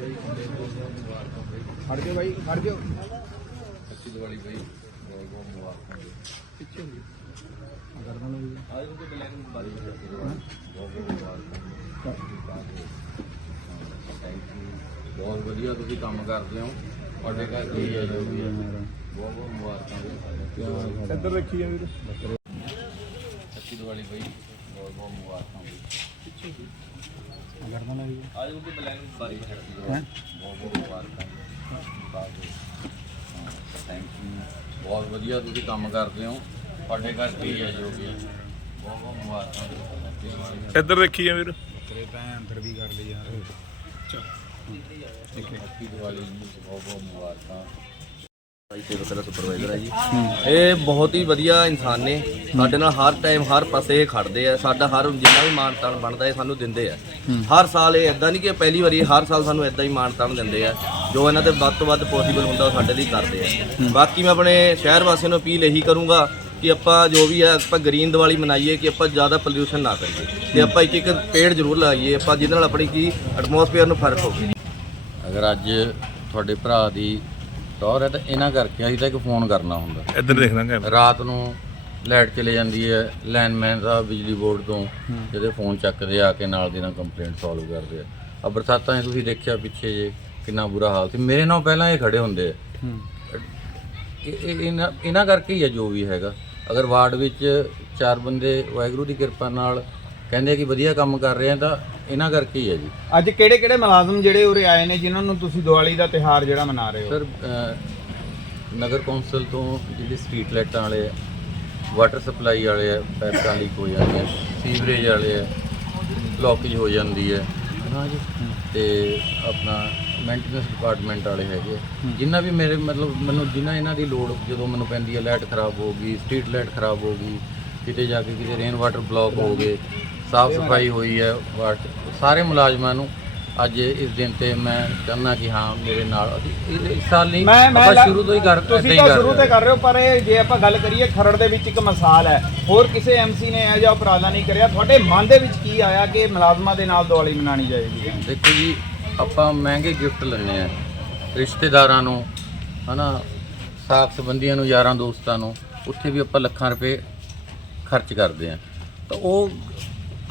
ਫੜ ਜਾਓ ਬਾਈ ਫੜ ਜਾਓ ਅੱਛੀ ਦੀਵਾਲੀ ਬਈ ਬਹੁਤ ਬਹੁਤ ਮੁਬਾਰਕਾਂ ਜੀ ਪਿੱਛੇ ਹੋ ਕਰਦਾ ਲਓ ਆਜ ਉਹ ਬਲੈਨ ਬਾਰੀ ਬਹੁਤ ਬਹੁਤ ਮੁਬਾਰਕਾਂ ਥੈਂਕ ਯੂ ਬਹੁਤ ਵਧੀਆ ਤੁਸੀਂ ਕੰਮ ਕਰਦੇ ਹੋ ਤੁਹਾਡੇ ਘਰ ਕੀ ਹੈ ਜੋ ਵੀ ਹੈ ਬਹੁਤ ਬਹੁਤ ਮੁਬਾਰਕਾਂ ਜੀ ਇੱਧਰ ਰੱਖੀ ਆ ਵੀਰ ਅੱਛੀ ਦੀਵਾਲੀ ਬਈ ਬਹੁਤ ਬਹੁਤ ਮੁਬਾਰਕਾਂ ਜੀ ਆਜ ਉਹ ਬਾਰੀ ਬਹੁਤ ਬਹੁਤ ਮੁਬਾਰਕਾਂ ਜੀ ਥੈਂਕ ਯੂ ਬਹੁਤ ਵਧੀਆ ਤੁਸੀਂ ਕੰਮ ਕਰਦੇ ਹੋ ਤੁਹਾਡੇ ਘਰ ਕੀ ਹੈ ਜੋ ਵੀ ਹੈ ਬਹੁਤ ਬਹੁਤ ਮੁਬਾਰਕਾਂ ਇੱਧਰ ਦੇਖੀ ਆ ਵੀਰ। ਤੇਰੇ ਤਾਂ ਅੰਦਰ ਵੀ ਕਰ ਲਈ ਯਾਰ। ਹੈਪੀ ਦੀਵਾਲੀ ਜੀ ਬਹੁਤ ਬਹੁਤ ਮੁਬਾਰਕਾਂ। ਭਾਈ ਸੇਵਕ ਦਾ ਸੁਪਰਵਾਈਜ਼ਰ ਹੈ ਜੀ ਇਹ ਬਹੁਤ ਹੀ ਵਧੀਆ ਇਨਸਾਨ ਨੇ। ਸਾਡੇ ਨਾਲ ਹਰ ਟਾਈਮ ਹਰ ਪਾਸੇ ਇਹ ਖੜਦੇ ਆ। ਸਾਡਾ ਹਰ ਜਿੰਨਾ ਵੀ ਮਾਣ ਤਾਣ ਬਣਦਾ ਹੈ ਸਾਨੂੰ ਦਿੰਦੇ ਆ। ਹਰ ਸਾਲ ਇਹ ਇਦਾਂ ਨਹੀਂ ਕਿ ਪਹਿਲੀ ਵਾਰੀ ਹਰ ਸਾਲ ਸਾਨੂੰ ਇਦਾਂ ਹੀ ਮਾਣ ਤਾਣ ਦਿੰਦੇ ਆ। ਜੋ ਇਹਨਾਂ ਤੇ ਵੱਧ ਤੋਂ ਵੱਧ ਪੋਸੀਬਲ ਹੁੰਦਾ, ਉਹ ਸਾਡੇ ਲਈ ਕਰਦੇ ਆ। ਬਾਕੀ ਮੈਂ ਆਪਣੇ ਸ਼ਹਿਰ ਵਾਸੀਆਂ ਨੂੰ ਅਪੀਲ ਇਹੀ ਕਰੂੰਗਾ ਕਿ ਆਪਾਂ ਜੋ ਵੀ ਹੈ ਆਪਾਂ ਗ੍ਰੀਨ ਦੀਵਾਲੀ ਮਨਾਈਏ, ਕਿ ਆਪਾਂ ਜ਼ਿਆਦਾ ਪੋਲਿਊਸ਼ਨ ਨਾ ਕਰੀਏ। ਤੇ ਆਪਾਂ ਇੱਕ ਇੱਕ ਪੇੜ ਜ਼ਰੂਰ ਲਾਈਏ, ਆਪਾਂ ਜਿਹਦੇ ਨਾਲ ਆਪਣੀ ਕੀ ਐਟਮੋਸਫੇਅਰ ਨੂੰ ਫ਼ਰਕ ਹੋਵੇ। ਅਗਰ ਅੱਜ ਤੁਹਾਡੇ ਭਰਾ ਦੀ ਟੌਰ ਹੈ ਤਾਂ ਇਹਨਾਂ ਕਰਕੇ ਅਸੀਂ ਤਾਂ ਇੱਕ ਫੋਨ ਕਰਨਾ ਹੁੰਦਾ। ਇੱਧਰ ਦੇਖਣਾ ਕੈਮਰਾ ਰਾਤ ਨੂੰ ਲਾਈਟ ਚਲੇ ਜਾਂਦੀ ਹੈ ਲਾਈਨਮੈਨ ਦਾ ਬਿਜਲੀ ਬੋਰਡ ਤੋਂ ਜਿਹਦੇ ਫੋਨ ਚੱਕਦੇ ਆ ਕੇ ਨਾਲ ਦੀ ਨਾਲ ਕੰਪਲੇਂਟ ਸੋਲਵ ਕਰਦੇ ਆ। ਆ ਬਰਸਾਤਾਂ 'ਚ ਤੁਸੀਂ ਦੇਖਿਆ ਪਿੱਛੇ ਜੇ ਕਿੰਨਾ ਬੁਰਾ ਹਾਲ ਸੀ। ਮੇਰੇ ਨਾਲ ਪਹਿਲਾਂ ਇਹ ਖੜੇ ਹੁੰਦੇ ਆ। ਇਹ- ਇਹ- ਇਹਨਾਂ ਇਹਨਾਂ ਕਰਕੇ ਹੀ ਹੈ ਜੋ ਵੀ ਹੈਗਾ। ਅਗਰ ਵਾਰਡ ਵਿੱਚ ਚਾਰ ਬੰਦੇ ਵਾਹਿਗੁਰੂ ਦੀ ਕਿਰਪਾ ਨਾਲ ਕਹਿੰਦੇ ਕਿ ਵਧੀਆ ਕੰਮ ਕਰ ਰਹੇ ਆ ਤਾਂ ਇਹਨਾਂ ਕਰਕੇ ਹੀ ਹੈ ਜੀ। ਅੱਜ ਕਿਹੜੇ ਕਿਹੜੇ ਮੁਲਾਜ਼ਮ ਜਿਹੜੇ ਉਰੇ ਆਏ ਨੇ ਜਿਨ੍ਹਾਂ ਨੂੰ ਤੁਸੀਂ ਦੀਵਾਲੀ ਦਾ ਤਿਹਾਰ ਜਿਹੜਾ ਮਨਾ ਰਹੇ ਹੋ? ਸਰ ਅਹ, ਨਗਰ ਕੌਂਸਲ ਤੋਂ ਜਿਹੜੇ ਸਟਰੀਟ ਲਾਈਟਾਂ ਵਾਲੇ ਆ ਵਾਟਰ ਸਪਲਾਈ ਵਾਲੇ ਆ ਪੈਪਾਂ ਲੀਕ ਹੋ ਜਾਂਦੀਆਂ ਸੀਵਰੇਜ ਵਾਲੇ ਆ ਬਲੌਕੇਜ ਹੋ ਜਾਂਦੀ ਹੈ। ਹਾਂ ਜੀ। ਤੇ ਆਪਣਾ ਮੇਨਟੇਨੈਂਸ ਡਿਪਾਰਟਮੈਂਟ ਵਾਲੇ ਹੈਗੇ ਆ। ਜਿੰਨਾ ਵੀ ਮੇਰੇ ਮਤਲਬ ਮੈਨੂੰ ਜਿੰਨਾ ਇਹਨਾਂ ਦੀ ਲੋੜ ਜਦੋਂ ਮੈਨੂੰ ਪੈਂਦੀ ਹੈ ਲਾਈਟ ਖਰਾਬ ਹੋ ਗਈ ਸਟਰੀਟ ਲਾਈਟ ਖਰਾਬ ਹੋ ਗਈ ਕਿਤੇ ਜਾ ਕੇ ਕਿਤੇ ਰੇਨ ਵਾਟਰ ਬਲੌਕ ਹੋ ਗਏ ਸਾਫ਼ ਸਫ਼ਾਈ ਹੋਈ ਹੈ ਵਾਟ ਸਾਰੇ ਮੁਲਾਜ਼ਮਾਂ ਨੂੰ ਅੱਜ ਇਸ ਦਿਨ ਤੇ ਮੈਂ ਚਾਹੁੰਦਾ ਕਿ ਹਾਂ ਮੇਰੇ ਨਾਲ ਅਸੀਂ ਇਹ- ਇਸ ਸਾਲ ਨਹੀਂ ਮੈਂ ਮੈਂ ਆਪਾਂ ਸ਼ੁਰੂ ਤੋਂ ਹੀ ਕਰ ਏਦਾਂ ਤੁਸੀਂ ਹੀ ਤਾਂ ਸ਼ੁਰੂ ਤੇ ਕਰ ਰਹੇ ਹੋ ਪਰ ਇਹ ਜੇ ਆਪਾਂ ਗੱਲ ਕਰੀਏ ਖਰੜ ਦੇ ਵਿੱਚ ਇੱਕ ਮਿਸਾਲ ਹੈ। ਹੋਰ ਕਿਸੇ ਐਮਸੀ ਨੇ ਇਹ ਜਿਹਾ ਉਪਰਾਲਾ ਨਹੀਂ ਕਰਿਆ। ਤੁਹਾਡੇ ਮਨ ਦੇ ਵਿੱਚ ਕੀ ਆਇਆ ਕਿ ਮੁਲਾਜ਼ਮਾਂ ਦੇ ਨਾਲ ਦੀਵਾਲੀ ਮਨਾਣੀ ਜਾਏਗੀ? ਦੇਖੋ ਜੀ ਆਪਾਂ ਮਹਿੰਗੇ ਗਿਫਟ ਲੈਣੇ ਆ ਰਿਸ਼ਤੇਦਾਰਾਂ ਨੂੰ ਹਨਾ ਸਾਥ ਸੰਬੰਧੀਆਂ ਨੂੰ ਯਾਰਾਂ ਦੋਸਤਾਂ ਨੂੰ। ਉੱਥੇ ਵੀ ਆਪਾਂ ਲੱਖਾਂ ਰੁਪਏ ਖਰਚ ਕਰਦੇ ਆ ਤਾਂ ਉਹ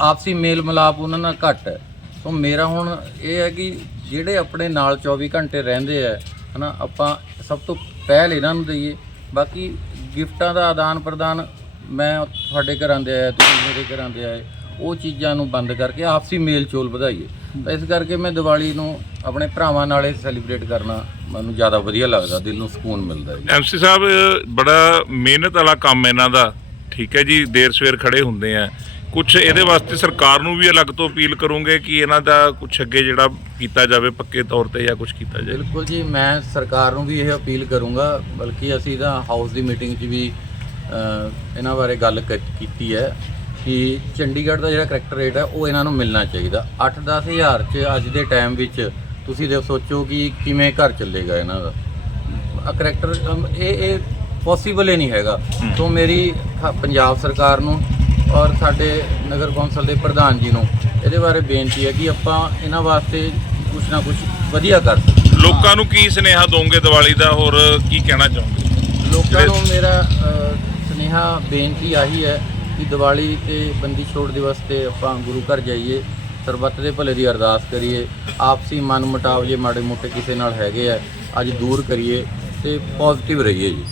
ਆਪਸੀ ਮੇਲ ਮਿਲਾਪ ਉਹਨਾਂ ਨਾਲ ਘੱਟ ਹੈ। ਸੋ ਮੇਰਾ ਹੁਣ ਇਹ ਹੈ ਕਿ ਜਿਹੜੇ ਆਪਣੇ ਨਾਲ 24 ਘੰਟੇ ਰਹਿੰਦੇ ਆ, ਹਨਾ, ਆਪਾਂ ਸਭ ਤੋਂ ਪਹਿਲ ਇਹਨਾਂ ਨੂੰ ਦਈਏ। ਬਾਕੀ ਗਿਫਟਾਂ ਦਾ ਆਦਾਨ ਪ੍ਰਦਾਨ ਮੈਂ ਤੁਹਾਡੇ ਘਰਾਂ ਦੇ ਆਇਆ, ਤੁਸੀਂ ਮੇਰੇ ਘਰਾਂ ਦੇ ਆਏ, ਉਹ ਚੀਜ਼ਾਂ ਨੂੰ ਬੰਦ ਕਰਕੇ ਆਪਸੀ ਮੇਲ ਚੋਲ ਵਧਾਈਏ। ਤਾਂ ਇਸ ਕਰਕੇ ਮੈਂ ਦੀਵਾਲੀ ਨੂੰ ਆਪਣੇ ਭਰਾਵਾਂ ਨਾਲ ਇਹ ਸੈਲੀਬ੍ਰੇਟ ਕਰਨਾ ਮੈਨੂੰ ਜ਼ਿਆਦਾ ਵਧੀਆ ਲੱਗਦਾ, ਦਿਲ ਨੂੰ ਸਕੂਨ ਮਿਲਦਾ ਹੈ ਐਮਸੀ ਸਾਹਿਬ, ਬੜਾ ਮਿਹਨਤ ਵਾਲਾ ਕੰਮ ਇਹਨਾਂ ਦਾ, ਠੀਕ ਹੈ ਜੀ, ਦੇਰ ਸਵੇਰ ਖੜੇ ਹੁੰਦੇ ਆ। ਕੁਝ ਇਹਦੇ ਵਾਸਤੇ ਸਰਕਾਰ ਨੂੰ ਵੀ ਅਲੱਗ ਤੋਂ ਅਪੀਲ ਕਰੂੰਗੇ ਕਿ ਇਹਨਾਂ ਦਾ ਕੁਝ ਅੱਗੇ ਜਿਹੜਾ ਕੀਤਾ ਜਾਵੇ ਪੱਕੇ ਤੌਰ ਤੇ ਜਾਂ ਕੁਝ ਕੀਤਾ ਜਾਵੇ। ਬਿਲਕੁਲ ਜੀ ਮੈਂ ਸਰਕਾਰ ਨੂੰ ਵੀ ਇਹ ਅਪੀਲ ਕਰੂੰਗਾ ਬਲਕਿ ਅਸੀਂ ਤਾਂ ਹਾਊਸ ਦੀ ਮੀਟਿੰਗ 'ਚ ਵੀ ਇਹਨਾਂ ਬਾਰੇ ਗੱਲ ਕੀਤੀ ਹੈ ਕਿ ਚੰਡੀਗੜ੍ਹ ਦਾ ਜਿਹੜਾ ਕਰੈਕਟਰੇਟ ਹੈ ਉਹ ਇਹਨਾਂ ਨੂੰ ਮਿਲਣਾ ਚਾਹੀਦਾ। 8-10 ਹਜ਼ਾਰ 'ਚ ਅੱਜ ਦੇ ਟਾਈਮ ਵਿੱਚ ਤੁਸੀਂ ਦੇ ਸੋਚੋ ਕਿ ਕਿਵੇਂ ਘਰ ਚੱਲੇਗਾ ਇਹਨਾਂ ਦਾ। ਆ ਕਰੈਕਟਰ ਇਹ ਇਹ ਪੋਸੀਬਲ ਹੀ ਨਹੀਂ ਹੈਗਾ। ਸੋ ਮੇਰੀ ਪੰਜਾਬ ਸਰਕਾਰ ਨੂੰ ਔਰ ਸਾਡੇ ਨਗਰ ਕੌਂਸਲ ਦੇ ਪ੍ਰਧਾਨ ਜੀ ਨੂੰ ਇਹਦੇ ਬਾਰੇ ਬੇਨਤੀ ਹੈ ਕਿ ਆਪਾਂ ਇਹਨਾਂ ਵਾਸਤੇ ਕੁਝ ਨਾ ਕੁਝ ਵਧੀਆ ਕਰ ਸਕੀਏ। ਲੋਕਾਂ ਨੂੰ ਕੀ ਸੁਨੇਹਾ ਦੋਗੇ ਦੀਵਾਲੀ ਦਾ ਹੋਰ ਕੀ ਕਹਿਣਾ ਚਾਹੋਗੇ? ਲੋਕਾਂ ਨੂੰ ਮੇਰਾ ਅ, ਸੁਨੇਹਾ ਬੇਨਤੀ ਆਹੀ ਹੈ ਕਿ ਦੀਵਾਲੀ ਤੇ ਬੰਦੀ ਛੋੜ ਦਿਵਸ ਤੇ ਆਪਾਂ ਗੁਰੂ ਘਰ ਜਾਈਏ ਸਰਬੱਤ ਦੇ ਭਲੇ ਦੀ ਅਰਦਾਸ ਕਰੀਏ ਆਪਸੀ ਮਨ ਮੁਟਾਵ ਜੇ ਮਾੜੇ ਮੋਟੇ ਕਿਸੇ ਨਾਲ ਹੈਗੇ ਆ ਅੱਜ ਦੂਰ ਕਰੀਏ ਤੇ ਪੋਜ਼ਿਟਿਵ ਰਹੀਏ ਜੀ।